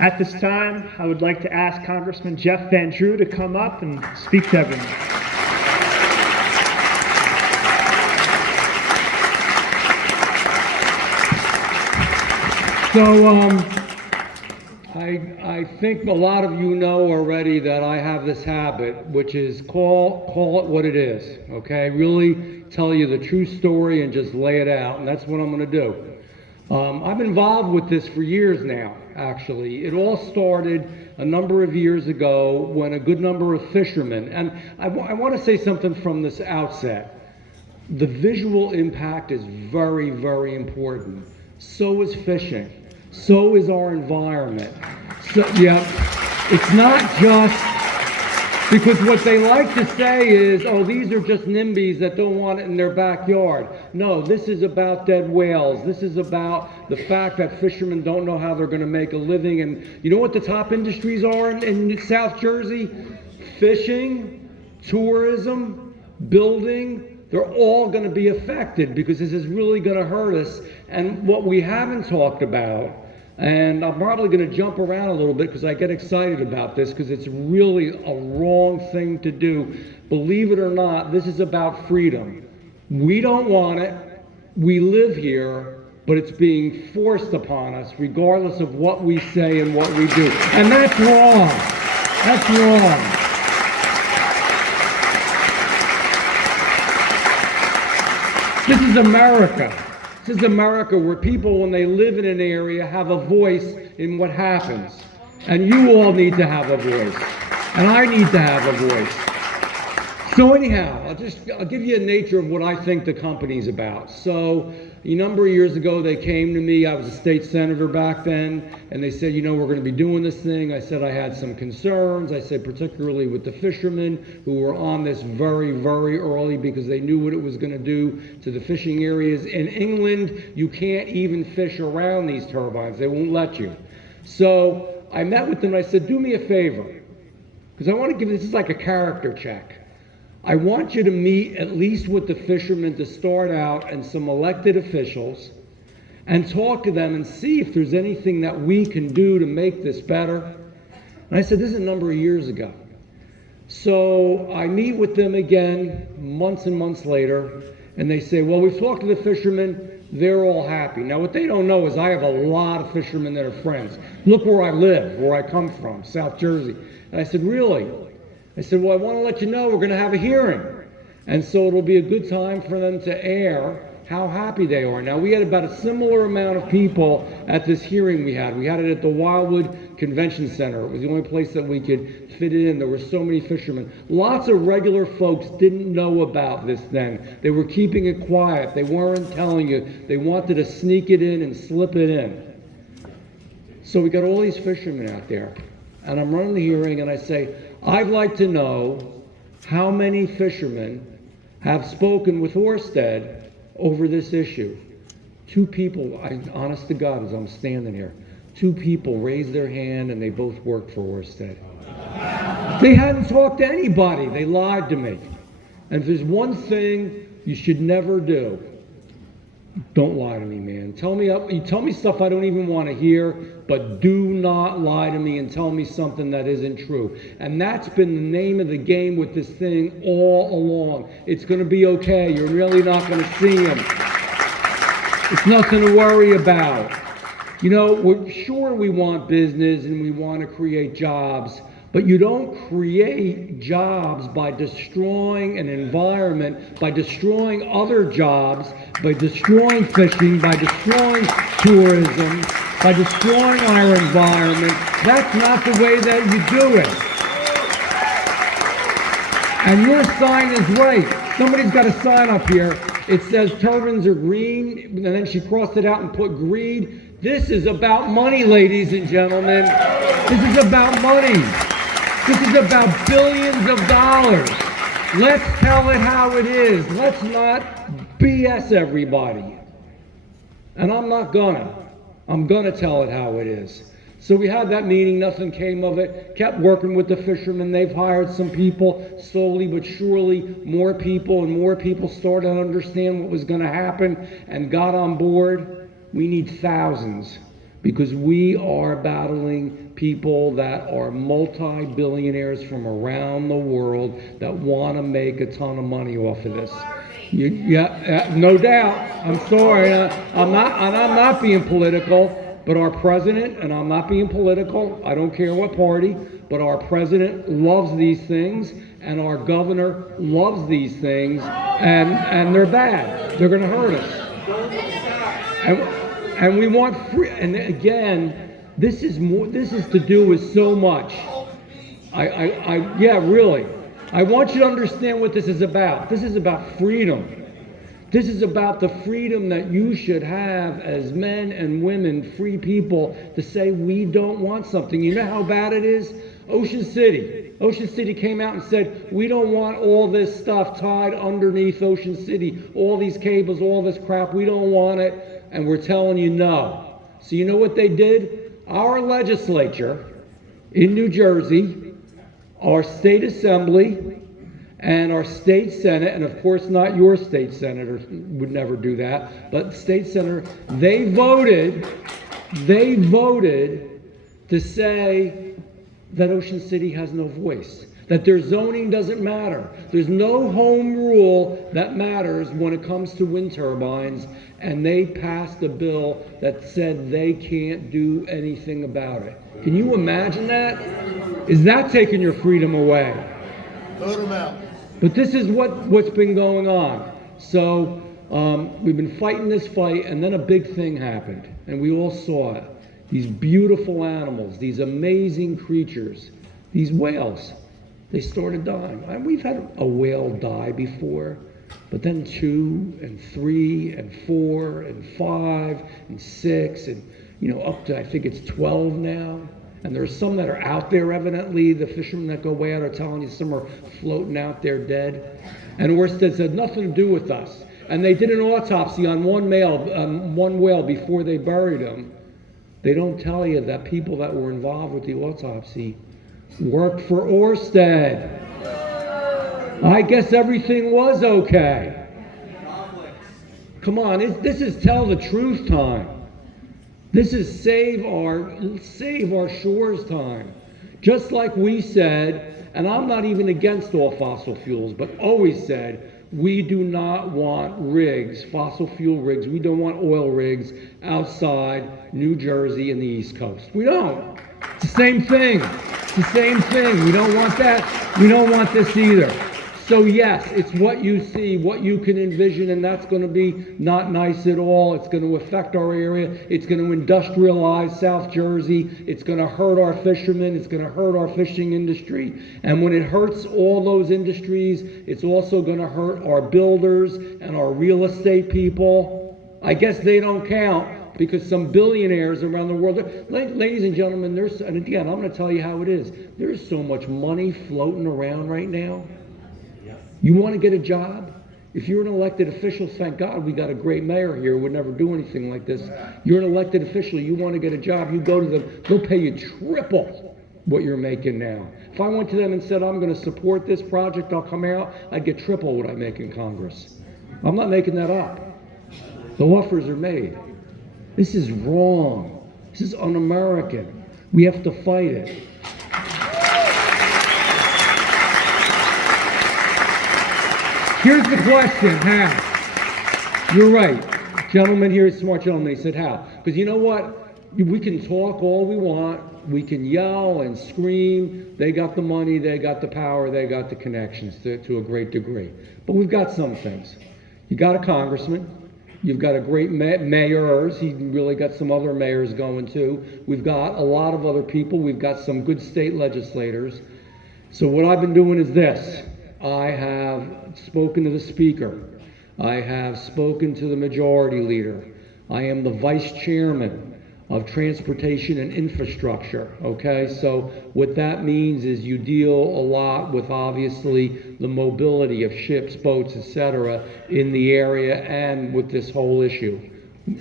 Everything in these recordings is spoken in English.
At this time, I would like to ask Congressman Jeff Van Drew to come up and speak to everyone. So I think a lot of you know already that I have this habit, which is call it what it is, okay? Really tell you the true story and just lay it out, and that's what I'm going to do. I've been involved with this for years now, actually. It all started a number of years ago when a good number of fishermen, and I want to say something from this outset. The visual impact is very, very important. So is fishing. So is our environment. So, yeah, it's not just because what they like to say is, oh, these are just NIMBYs that don't want it in their backyard. No, this is about dead whales. This is about the fact that fishermen don't know how they're going to make a living. And you know what the top industries are in South Jersey? Fishing, tourism, building. They're all going to be affected because this is really going to hurt us. And what we haven't talked about, and I'm probably going to jump around a little bit because I get excited about this because it's really a wrong thing to do. Believe it or not, this is about freedom. We don't want it. We live here, but it's being forced upon us regardless of what we say and what we do. And that's wrong. That's wrong. This is America. This is America where people, when they live in an area, have a voice in what happens. And you all need to have a voice. And I need to have a voice. So anyhow, I'll give you a nature of what I think the company's about. So a number of years ago, they came to me. I was a state senator back then. And they said, you know, we're going to be doing this thing. I said I had some concerns. I said particularly with the fishermen who were on this very, very early because they knew what it was going to do to the fishing areas. In England, you can't even fish around these turbines. They won't let you. So I met with them and I said, do me a favor. Because I want to give this is like a character check. I want you to meet at least with the fishermen to start out and some elected officials and talk to them and see if there's anything that we can do to make this better. And I said, this is a number of years ago. So I meet with them again months and months later, and they say, well, we've talked to the fishermen. They're all happy. Now, what they don't know is I have a lot of fishermen that are friends. Look where I live, where I come from, South Jersey. And I said, really? I said, well, I want to let you know we're going to have a hearing. And so it'll be a good time for them to air how happy they are. Now, we had about a similar amount of people at this hearing we had. We had it at the Wildwood Convention Center. It was the only place that we could fit it in. There were so many fishermen. Lots of regular folks didn't know about this then. They were keeping it quiet. They weren't telling you. They wanted to sneak it in and slip it in. So we got all these fishermen out there. And I'm running the hearing and I say, I'd like to know how many fishermen have spoken with Ørsted over this issue. 2 people, honest to God, as I'm standing here, 2 people raised their hand and they both worked for Ørsted. They hadn't talked to anybody. They lied to me. And if there's one thing you should never do, don't lie to me, man. You tell me stuff I don't even want to hear, but do not lie to me and tell me something that isn't true. And that's been the name of the game with this thing all along. It's going to be okay. You're really not going to see him. It's nothing to worry about. You know, we're sure we want business and we want to create jobs, but you don't create jobs by destroying an environment, by destroying other jobs, by destroying fishing, by destroying tourism, by destroying our environment. That's not the way that you do it. And your sign is right. Somebody's got a sign up here. It says turbines are green, and then she crossed it out and put greed. This is about money, ladies and gentlemen. This is about money. This is about billions of dollars. Let's tell it how it is. Let's not BS everybody. And I'm gonna tell it how it is. So we had that meeting, nothing came of it, kept working with the fishermen. They've hired some people, slowly but surely, more people started to understand what was gonna happen and got on board. We need thousands. because we are battling people that are multi-billionaires from around the world that want to make a ton of money off of this. No doubt. I'm sorry. I'm not being political. But our president, and I'm not being political, I don't care what party, but our president loves these things, and our governor loves these things, and they're bad. They're going to hurt us. And we want free. And again, this is to do with so much. Yeah, really. I want you to understand what this is about. This is about freedom. This is about the freedom that you should have as men and women, free people, to say we don't want something. You know how bad it is? Ocean City came out and said, we don't want all this stuff tied underneath Ocean City, all these cables, all this crap, we don't want it, and we're telling you no. So you know what they did? Our legislature in New Jersey, our state assembly, and our state senate, and of course not your state senator would never do that, but state senator, they voted to say that Ocean City has no voice, that their zoning doesn't matter. There's no home rule that matters when it comes to wind turbines, and they passed a bill that said they can't do anything about it. Can you imagine that? Is that taking your freedom away? Vote them out. But this is what's been going on. So we've been fighting this fight, and then a big thing happened, and we all saw it. These beautiful animals, these amazing creatures, these whales, they started dying. And we've had a whale die before, but then 2 and 3 and 4 and 5 and 6 and up to I think it's 12 now. And there's some that are out there, evidently. The fishermen that go way out are telling you some are floating out there dead. And Orsted said, nothing to do with us. And they did an autopsy on one whale before they buried him. They don't tell you that people that were involved with the autopsy worked for Orsted. I guess everything was okay. Come on, this is tell the truth time. This is save our shores time. Just like we said, and I'm not even against all fossil fuels, but always said, we do not want rigs, fossil fuel rigs, we don't want oil rigs outside New Jersey and the East Coast. We don't. It's the same thing. It's the same thing. We don't want that. We don't want this either. So yes, it's what you see, what you can envision, and that's going to be not nice at all. It's going to affect our area. It's going to industrialize South Jersey. It's going to hurt our fishermen. It's going to hurt our fishing industry. And when it hurts all those industries, it's also going to hurt our builders and our real estate people. I guess they don't count because some billionaires around the world, ladies and gentlemen, and again, I'm going to tell you how it is. There's so much money floating around right now. You want to get a job? If you're an elected official, thank God we got a great mayor here who would never do anything like this. You're an elected official, you want to get a job, you go to them, they'll pay you triple what you're making now. If I went to them and said, I'm going to support this project, I'll come out, I'd get triple what I make in Congress. I'm not making that up. The offers are made. This is wrong. This is un-American. We have to fight it. Here's the question, how? You're right. Gentleman here, smart gentleman, he said how? Because you know what? We can talk all we want. We can yell and scream. They got the money, they got the power, they got the connections to a great degree. But we've got some things. You got a congressman. You've got a great mayors. He really got some other mayors going too. We've got a lot of other people. We've got some good state legislators. So what I've been doing is this. I have spoken to the speaker. I have spoken to the majority leader. I am the vice chairman of transportation and infrastructure. Okay, so what that means is you deal a lot with obviously the mobility of ships, boats, etc. in the area and with this whole issue.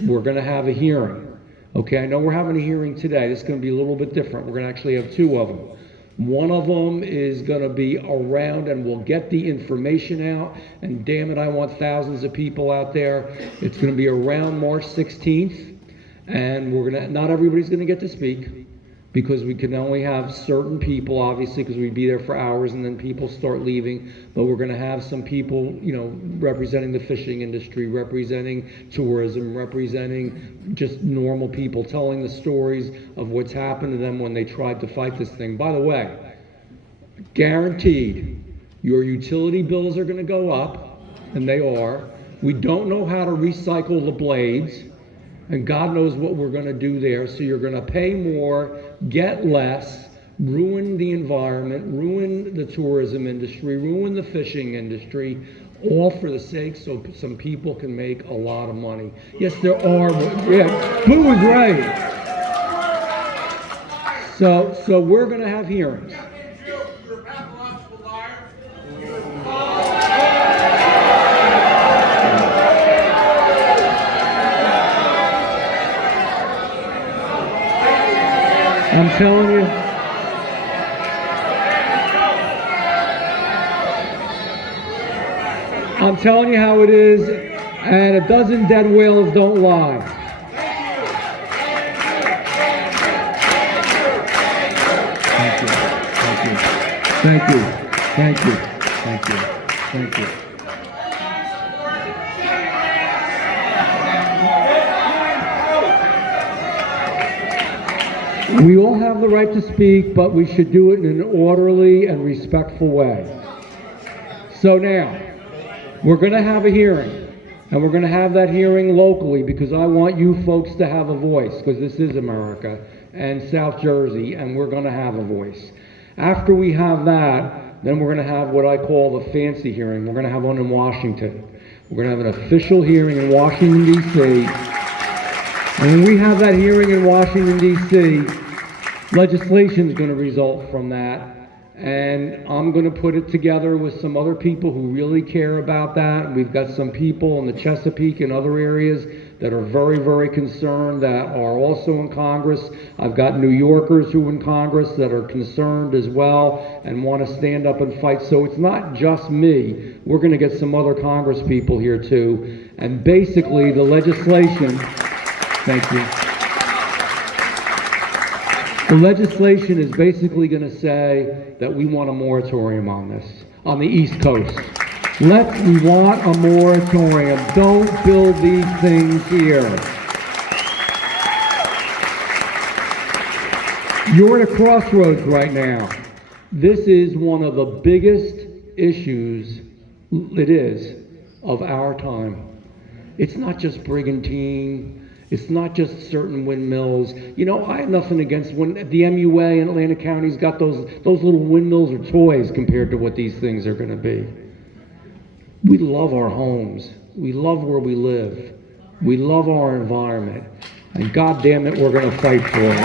We're going to have a hearing. Okay, I know we're having a hearing today. This is going to be a little bit different. We're going to actually have 2 of them. One of them is going to be around and we'll get the information out. And damn it, I want thousands of people out there. It's going to be around March 16th. And not everybody's gonna get to speak, because we can only have certain people, obviously, because we'd be there for hours and then people start leaving. But we're going to have some people, representing the fishing industry, representing tourism, representing just normal people, telling the stories of what's happened to them when they tried to fight this thing. By the way, guaranteed, your utility bills are going to go up, and they are. We don't know how to recycle the blades. And God knows what we're going to do there. So you're going to pay more, get less, ruin the environment, ruin the tourism industry, ruin the fishing industry, all for the sake so some people can make a lot of money. Yes, there are. Yeah, food is great. So we're going to have hearings. You're a pathological liar. I'm telling you. I'm telling you how it is, and a dozen dead whales don't lie. Thank you. Thank you. Thank you. Thank you. Thank you. We all have the right to speak, but we should do it in an orderly and respectful way. So now, we're going to have a hearing, and we're going to have that hearing locally, because I want you folks to have a voice, because this is America and South Jersey, and we're going to have a voice. After we have that, then we're going to have what I call the fancy hearing. We're going to have one in Washington. We're going to have an official hearing in Washington, D.C., and when we have that hearing in Washington, D.C., legislation is going to result from that. And I'm going to put it together with some other people who really care about that. We've got some people in the Chesapeake and other areas that are very, very concerned, that are also in Congress. I've got New Yorkers who are in Congress that are concerned as well and want to stand up and fight. So it's not just me. We're going to get some other Congress people here too. And basically the legislation... Thank you. The legislation is basically going to say that we want a moratorium on this, on the East Coast. We want a moratorium. Don't build these things here. You're at a crossroads right now. This is one of the biggest issues, it is, of our time. It's not just brigantine. It's not just certain windmills. I have nothing against when the MUA in Atlantic County's got those little windmills or toys compared to what these things are going to be. We love our homes. We love where we live. We love our environment. And God damn it, we're going to fight for it.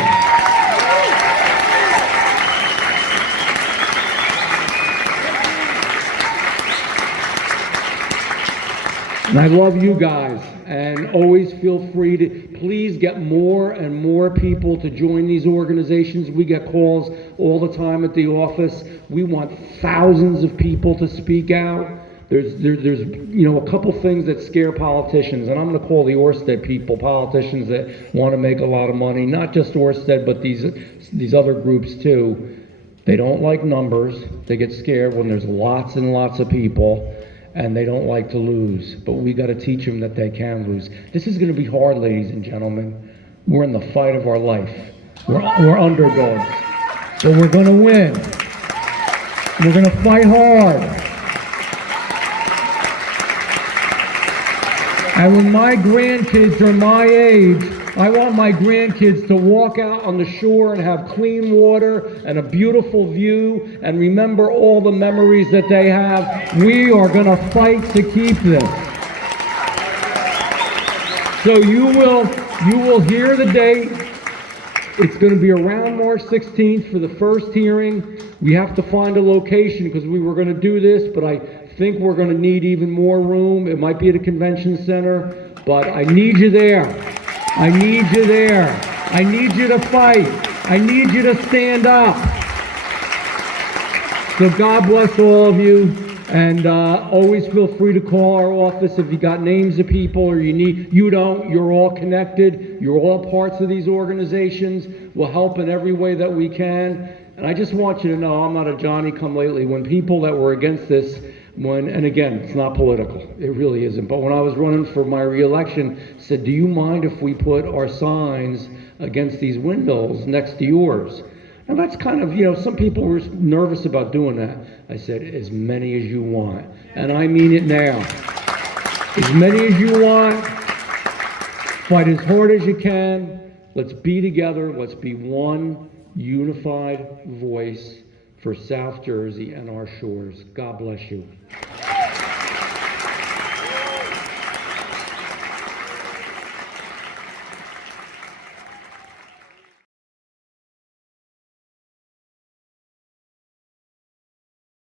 And I love you guys, and always feel free to please get more and more people to join these organizations. We get calls all the time at the office. We want thousands of people to speak out. There's a couple things that scare politicians, and I'm going to call the Orsted people, politicians that want to make a lot of money, not just Orsted, but these other groups too. They don't like numbers. They get scared when there's lots and lots of people. And they don't like to lose, but we got to teach them that they can lose. This is going to be hard, ladies and gentlemen. We're in the fight of our life. We're underdogs, but we're going to win. We're going to fight hard. And when my grandkids are my age, I want my grandkids to walk out on the shore and have clean water and a beautiful view and remember all the memories that they have. We are going to fight to keep this. So you will hear the date. It's going to be around March 16th for the first hearing. We have to find a location because we were going to do this, but I think we're going to need even more room. It might be at a convention center, but I need you there. I need you there. I need you to fight. I need you to stand up. So God bless all of you, And always feel free to call our office if you got names of people or you're all connected. You're all parts of these organizations. We'll help in every way that we can. And I just want you to know I'm not a Johnny-come-lately. When people that were against this, and again, it's not political. It really isn't. But when I was running for my re-election, said, do you mind if we put our signs against these windows next to yours? And that's kind of, some people were nervous about doing that. I said, as many as you want. And I mean it now. As many as you want. Fight as hard as you can. Let's be together. Let's be one unified voice for South Jersey and our shores. God bless you.